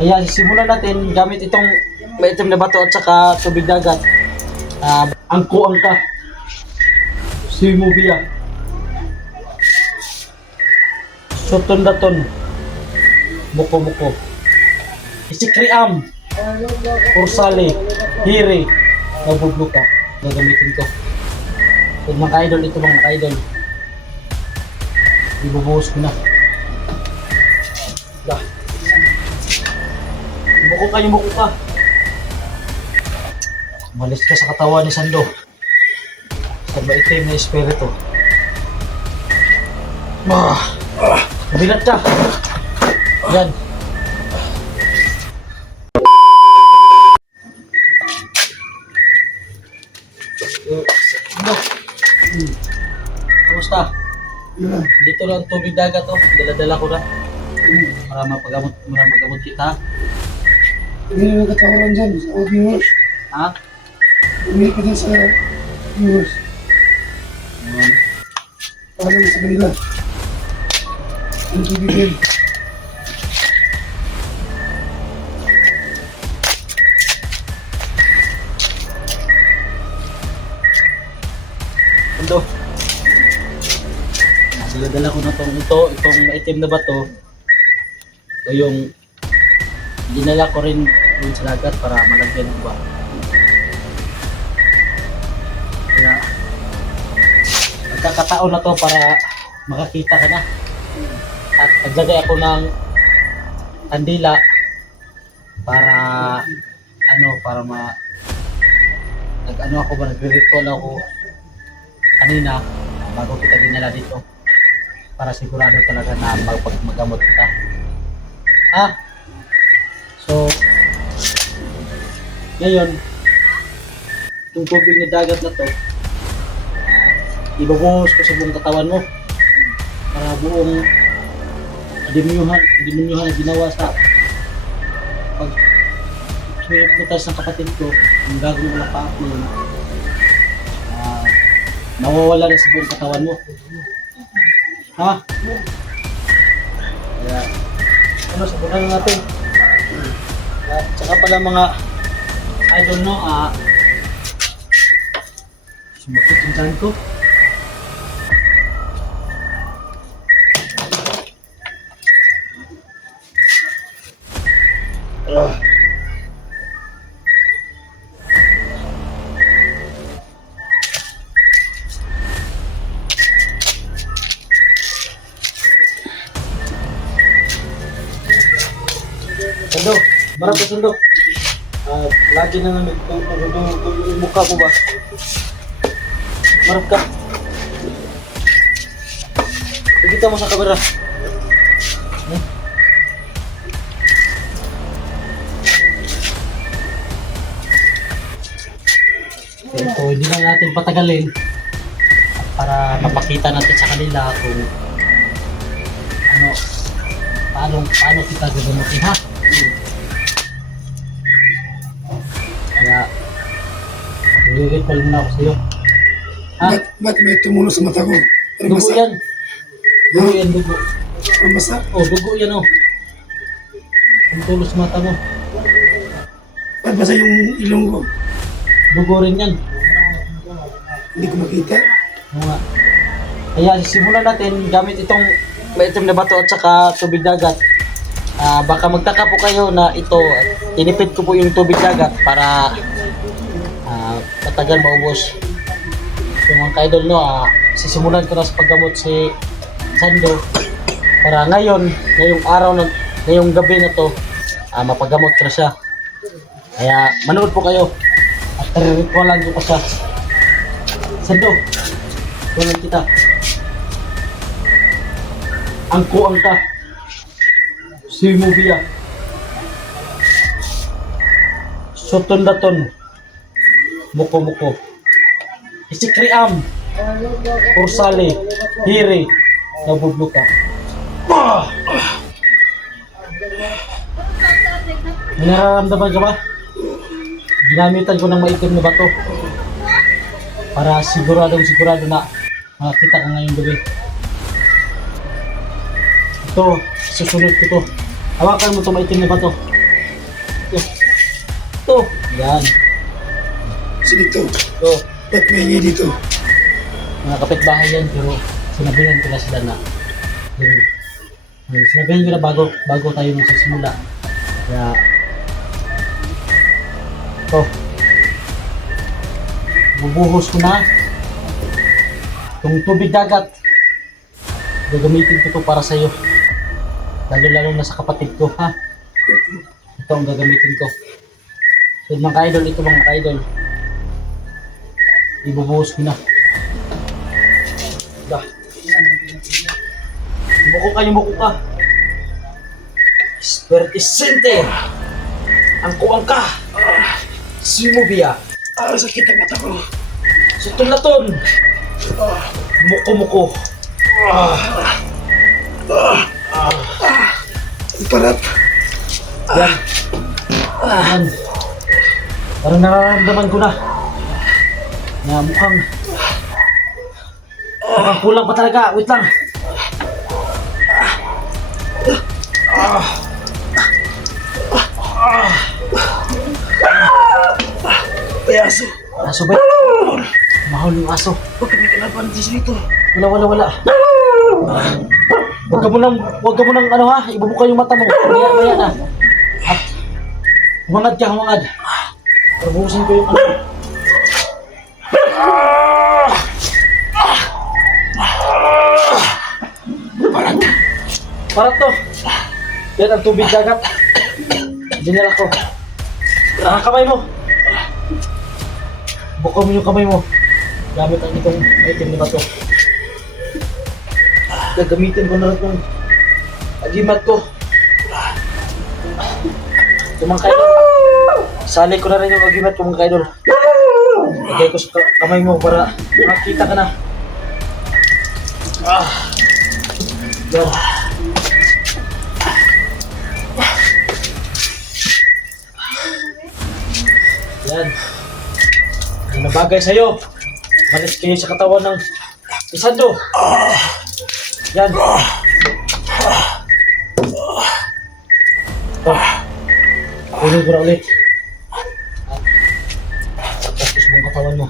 Kaya simulan natin gamit itong maitim na bato at saka tubig dagat. Angko-angka. Simubia. Soton-daton. Muko-muko. Isikriam. Pursali. Hiri. Nabubluka. Gagamitin ko. Ito mga ka-idol, ito mga ka-idol. Ibubuhos ko na. Dah. Muko ka. Malis ka sa katawan ni Sando. Sa maitim na espiritu. Kabilat ka. Yan. Sando. Kamusta? Dito lang tubig dagat oh. Dala-dala ko na. Para mapagamot kita. Hindi na katawaran dyan sa mga viewers. Ha? Hindi ka dyan sa viewers. Paano mo sa kanila? Ang tubigin. Sando. Dala-dala ko na itong maitim na bato. Ito yung dinala ko rin dun sa dagat para malagyan ng ba. Kaya nagkakataon na to para makakita ka na. At naglagay ako ng kandila para nagre-ritual ako kanina bago kita dinala dito para sigurado talaga na magamot kita. So, ngayon, itong tubig na dagat na to, ibabuhos ko sa buong katawan mo para buong demonyohan na ginawa sa pag putas ng kapatid ko, yung gagawin wala pa ako yun, mawawala na sa buong katawan mo. Kaya, sabunan na natin. At saka pala mga idol no, sumakit yung tiyan ko. Sando, marap ka Sando. Lagi na nga yung mukha mo ba? Marap ka. Pagkita mo sa kamera. Ito, hindi na natin patagalin para mapakita natin sa kanila kung paano kita gagamutin ha. Kaya niliritual muna ako sa'yo. Ba't may tumulo sa mata ko? Ano Dugo basa? yan. Dugo. Ano basa? Dugo yan oh. Ang tulo sa mata mo. Ba't basa yung ilong ko? Dugo rin yan. Hindi ko makita. Oo nga. Kaya simulan natin gamit itong maitim na bato at saka tubig dagat. Baka magtaka po kayo na ito, tinipid ko po yung tubig dagat para matagal maubos. So mga ka-idol no, sisimulan ko na sa paggamot si Sando para ngayong araw ngayong gabi na to, mapagamot ko na siya. Kaya manood po kayo at riritualan ko pa siya. Sando, tulad kita. Angko-angka. Simubia. Soton-daton. Muko-muko. Isikriam. Pursali. Hiri. Nabubluka. May nararamdaman ka ba? Ginamitan ko ng maitim na bato para sigurado na makakita ka ngayong gabi. Ito, susunod ko to. Hawakan mo ito maitim na bato. Ito. Yan. Sino ito? Ito. Ba't may ingay dito? Mga kapitbahay yan, pero sinabihan ko na sila na sinabihan ko na bago tayo magsisimula. Kaya ito, bubuhos ko na itong tubig dagat. Gagamitin ko to para sa'yo, lalo na sa kapatid ko, ha. Ito ang gagamitin ko. So mga ka-idol, ito mga ka-idol, ibubuhos ko na. Muko ka. Spertisente. Ang kuwang ka. Simubia. Sakit ang mata ko. Sutulaton. Muko. Ang parat. Yan. Yan. Parang nararamdaman ko na. Na mukhang kulang pa talaga. Wait lang. May aso. Aso ba? Mahal yung aso. Huwag kami kalaban dito. Wala. Huwag ka mo nang ano ha, ibubuka yung mata mo. Maya na. At humangad. Perbusin ko yung ano. Parat to. Yan ang tubig dagat. Dinala ko. Ang kamay mo. Buka mo yung kamay mo. Gamit ang itong item na to. Gagamitin ko na rin itong agimat ko. Ito mga kaidol. Sali ko na rin yung agimat ko mga kaidol. Lagay ko sa kamay mo para makita ka na. Yan. Yan. Ang nabagay sa'yo. Malis kayo sa katawan ng isando. Yan. Kunin ko na ulit. Tapos mong katawan mo.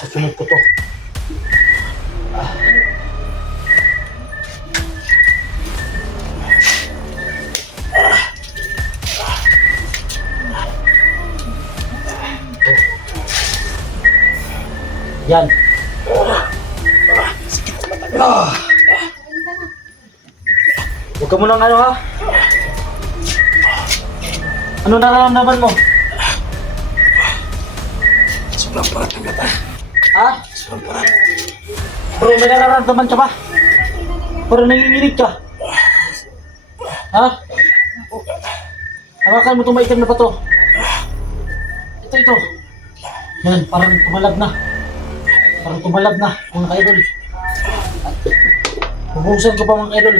Susunod ko to. Yan. Huwag ka munang ano ha. Ano nararamdaman mo? Sobrang parat ang mata. Ha? Sobrang parat. Bro, may nararamdaman ka ba? Pero nanginginig ka. Ha? Hawakan mo itong maitim na bato. Ito. Yan, parang tumalab na. Mga ka-idol. Bubuhusan ko pa mga ka-idol.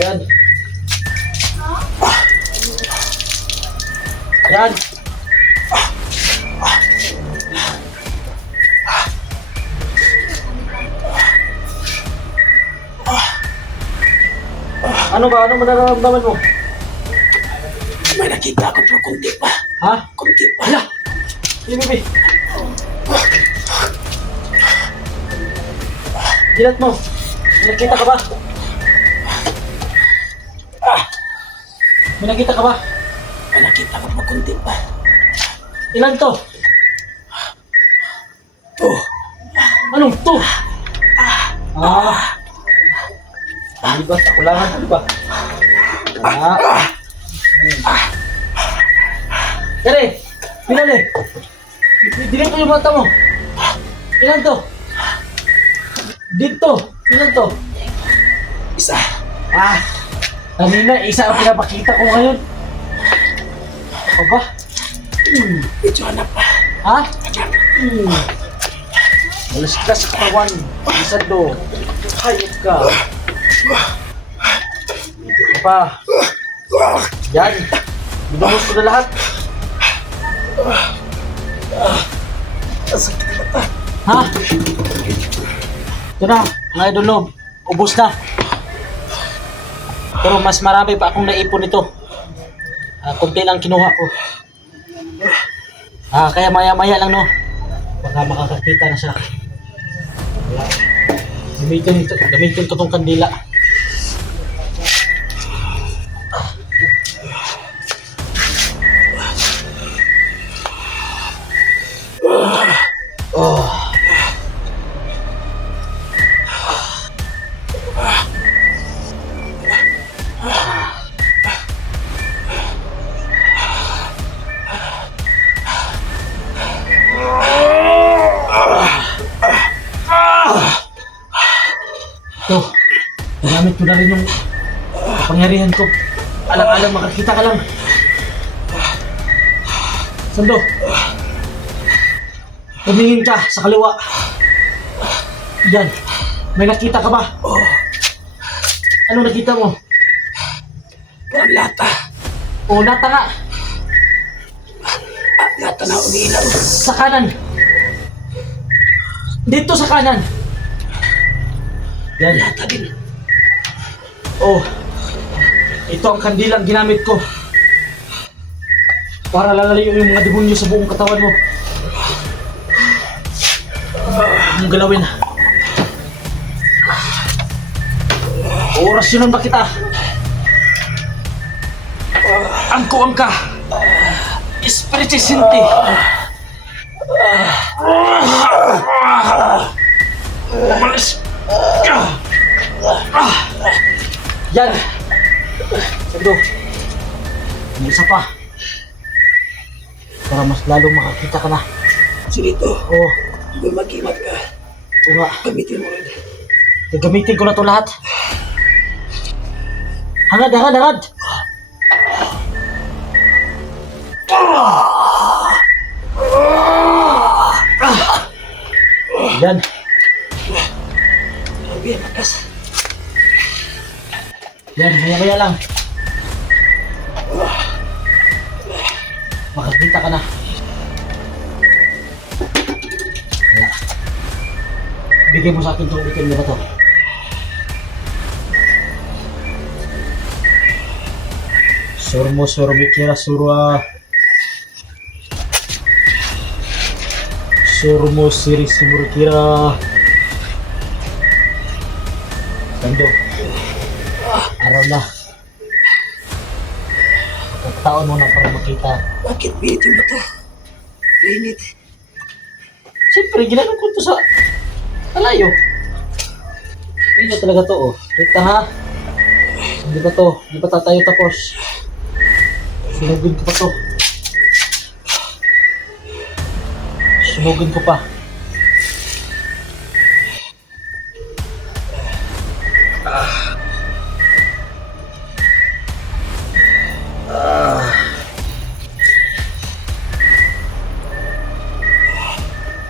Yan. Yan. Ano ba? Ano nararamdaman mo? May nakita ako pero kunti pa. Ha? Kunti pa. Hala! Bibi! Dilat mo! May nakita ka ba? May nakita ka ba? May nakita ako pero kunti pa. Ilan to? Oh. Anong to? Hindi ba? Takulangan ko ba? Kere! Pinali! Dilan ko yung mata mo! Ilan to? Dito! Ilan to? Isa. Kanina, isa ang pinapakita ko ngayon. Ako ba? Medyo hanap pa. Ha? Malas ka sa katawan. Isado. Hayop ka. Ito pa. Yan. Binubos ko na lahat. Sakit ang mata. Ha? Ito na, mga idol no. Ubus na. Pero mas marami pa akong naipon nito. Kunti lang kinuha ko. Kaya maya-maya lang no. Baka makakakita na siya. Wala. Gamitin ko tong kandila. Ito, gamit ko na rin yung kapangyarihan ko. Alang-alang makakita ka lang. Sando, tumingin ka sa kaliwa. Yan, may nakita ka ba? Ano nakita mo? Ang lata. O, lata nga. Lata na umilaw. Sa kanan. Dito sa kanan. Yan. Lata din. Oh, ito ang kandilang ginamit ko para lalalayo yung mga demonyo sa buong katawan mo. Anong galawin? Orasyonan ba kita? Angko ka. Espiritu Santo. Umalis ka. Yan. Sando. May isa pa. Para mas lalong makakita ka na. Sige ito. Oo. Kung mag-imat ka, Oo nga. gamitin mo rin. Gagamitin ko na to lahat. Hangad, hangad, hangad. Yan. Grabe, makas. Yan, maya-maya lang. Makakita ka na. Wala. Bigay mo sa akin itong itim na ba to? Surmo, surmikira, surwa. Surmo, siri, simurikira. Sando. Araw na. Pagkataon mo na para makita. Bakit bitin ba ito? Rinit. Siyempre, ginanong ko to sa kalayo. Hindi na talaga to, oh. Kita ha? Hindi ba to? Hindi pa tayo tapos? Sunugin ko pa to. Sunugin ko pa.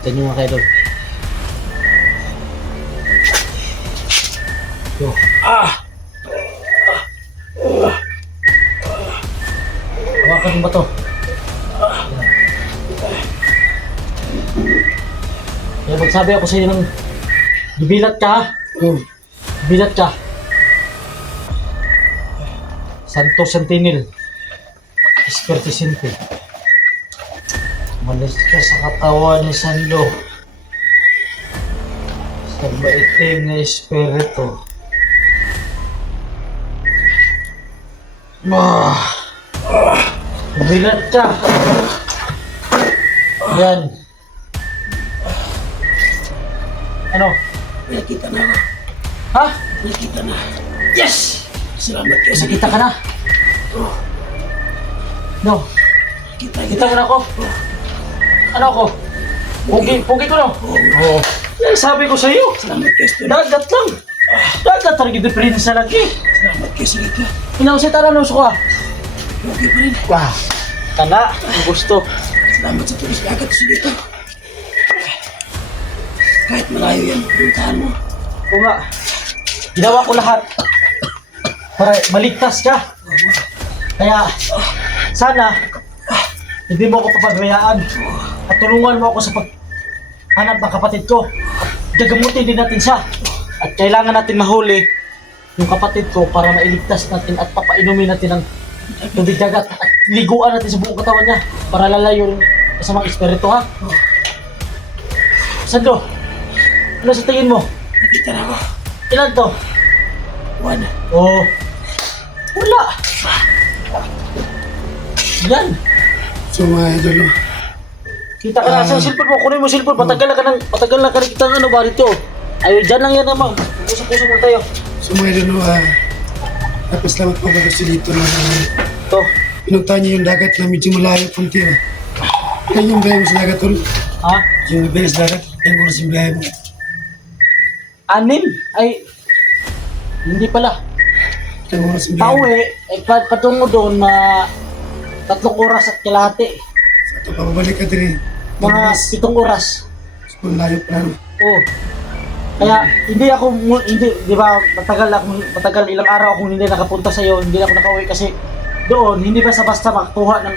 Yan yung mga kaidol. Yo. Hawakan mo ba to? Kaya magsabi ako sa inyo ng gibilat ka ha? Gibilat ka. Santo Sentinel. Espiritu Santo. Malis ka sa katawan ni Sando. Sa maitim na espiritu. Bilat ka. Yan. Ano? Nakita na ako. Ha? Nakita na. Yes! Salamat kayo. Nakita ka na? No. Kita Kita mo na ako? Ano ako? Pugi ko no? Oo. Yan sabi ko sa iyo. Salamat kayo. Dagat lang. Dagat talaga yung diferensya lagi. Salamat kayo sa ito. Inausay tara no suka. Okay pa rin. Wah. Kana, ang gusto. Salamat sa tulis agad sa dito. Kahit malayo yan, puntahan mo. Oo nga. Ginawa ko lahat para maligtas ka. Kaya sana hindi mo ako papabayaan at tulungan mo ako sa hanap ng kapatid ko. Gagamutin din natin siya. At kailangan natin mahuli yung kapatid ko para mailigtas natin at papainumin natin ng tubig dagat at liguan natin sa buong katawan niya para lalayo yung kasamang espiritu, ha? Sando, ano sa tingin mo? Nakita na ako. Ilan to? 1. Oh, wala. Yan. So mga idol, no? Kita ka na sa cellphone mo, kunin mo yung cellphone, patagal na ka kita ng ano ba rito. Ay, dyan lang yan naman. Usap-usap mo tayo. So mga idol, no? Napasalamat po ako kasi dito na To, pinuntahan niyo yung dagat na medyo malayo konti. Yan yung biyahe mo sa dagat, tol. ha? Yung biyahe sa dagat, yan oras yung biyahe mo. 6? Ay, hindi pala. Yan oras yung biyahe mo. Pauwi, ay patungo doon na 3 oras at kalahati. Sa ito, pababalik ka din. Mga 7 oras. So, layo pa na. Oo. Kaya hindi ako di ba matagal ilang araw akong hindi nakapunta sa iyo, hindi ako nakauwi kasi doon hindi basta-basta makakuha ng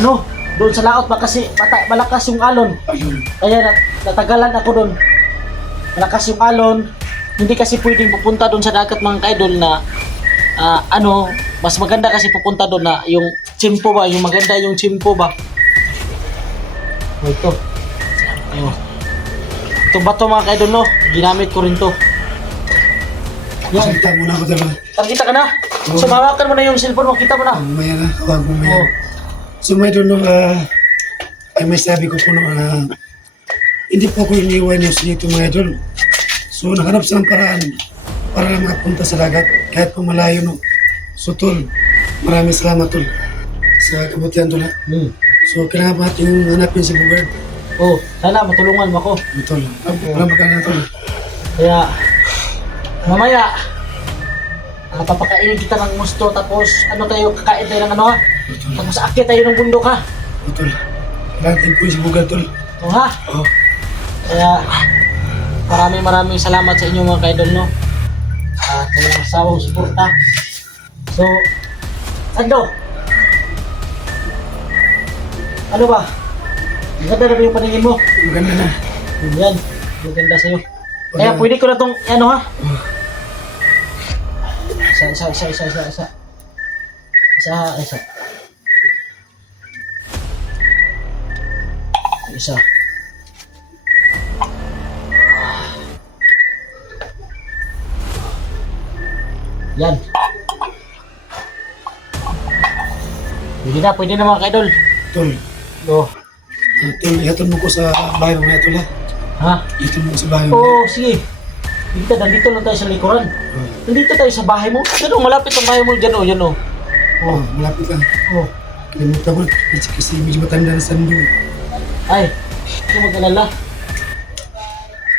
ano, doon sa laot ba kasi malakas yung alon. Ayun. Kaya natagalan ako doon. Malakas yung alon. Hindi kasi pwedeng pupunta doon sa dagat mga kaidol na ano, mas maganda kasi pupunta doon na yung chimpo ba, yung maganda yung chimpo ba. Ito. Ayun. Ito ba ito mga kaidol, no? Ginamit ko rin to. Yan. Salita muna ako dalawa. Nakita ka na? Oo. So, mawakan mo na yung cellphone mo. Kita mo na. Mamaya na, huwag mamaya. Oo. So mga idol, no, ay may sabi ko po, no, hindi po ako iniwan yung sinito mga idol. So nakanap sa ng paraan para lang makapunta sa dagat kahit po malayo, no. So tol, maraming salamat tol sa kabutihan tol, ha. So kailangan pa natin hanapin si Bugard. Oh, sana matulungan mo ako. Tol, walang magkana tol. Kaya, mamaya, papakainin kita ng gusto tapos ano tayo, kakain tayo ng ano ha? Tapos akit tayo ng bundok ha? Tol, kailangan natin po si Bugard tol. O ha? Oh, Kaya, maraming salamat sa inyo mga kaidol, no? At walang sawang suporta. So, Sando, ano ba? Maganda na ba yung paningin mo? maganda na. Yan, maganda sa'yo. Kaya pwede ko na tong, ano ha? Isa. Isa. Yan. Pwede na mga kaidol. Tol, Oh. tol, ihatod mo ko sa bahay mo na tol, ha. Ha? Ihatod mo ko sa bahay mo. Oo, sige. Nandito lang tayo sa likuran. Nandito tayo sa bahay mo. Yan o, malapit ang bahay mo. Yan o. Oh, malapit lang. Oh. Kalimutan ko kasi medyo matanda na Sando. Ay, hindi mag-alala.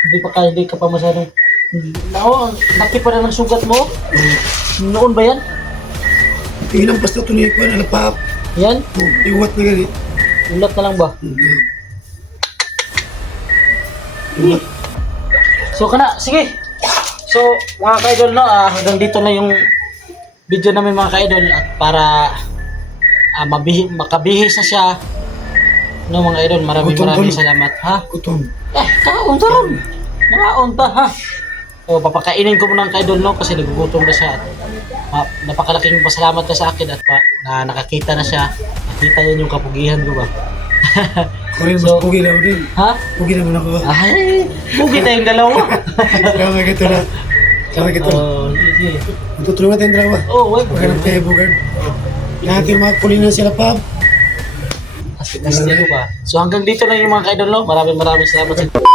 Hindi ka pa masyadong... Oo, laki pa na ng sugat mo. Noon ba yan? Tingnan basta ito niya ko, nalapap. Yan? Oh, iwat na gani. Ulat na lang ba? Iwat. So, sige. So, mga ka-idol, no, hanggang dito na yung video namin mga ka-idol at para makabihis na siya. No, mga idol, maraming salamat. Ha? Gutom. Kaon ta ron. Mga onta, ha? So, papakainin ko muna ang ka-idol, no, kasi nagugutom na siya. At, napakalaking pasalamat na sa akin at na nakakita na siya. Nakita niya yung kapugihan ko ba? Ako rin, mas So- pugi na ako din. Ha? Pugi naman ako. Ay, bugi tayong dalawa. Kaya kita na. Kaya kita. Oh, sige. Matutulungan tayong dalawa. Oh, wait. Huwag ka ng tayo, Bugard. Lahat yung mga kulinan sila, Pab. Astig ba? So hanggang dito na yung mga ka-idol, no? Maraming salamat sa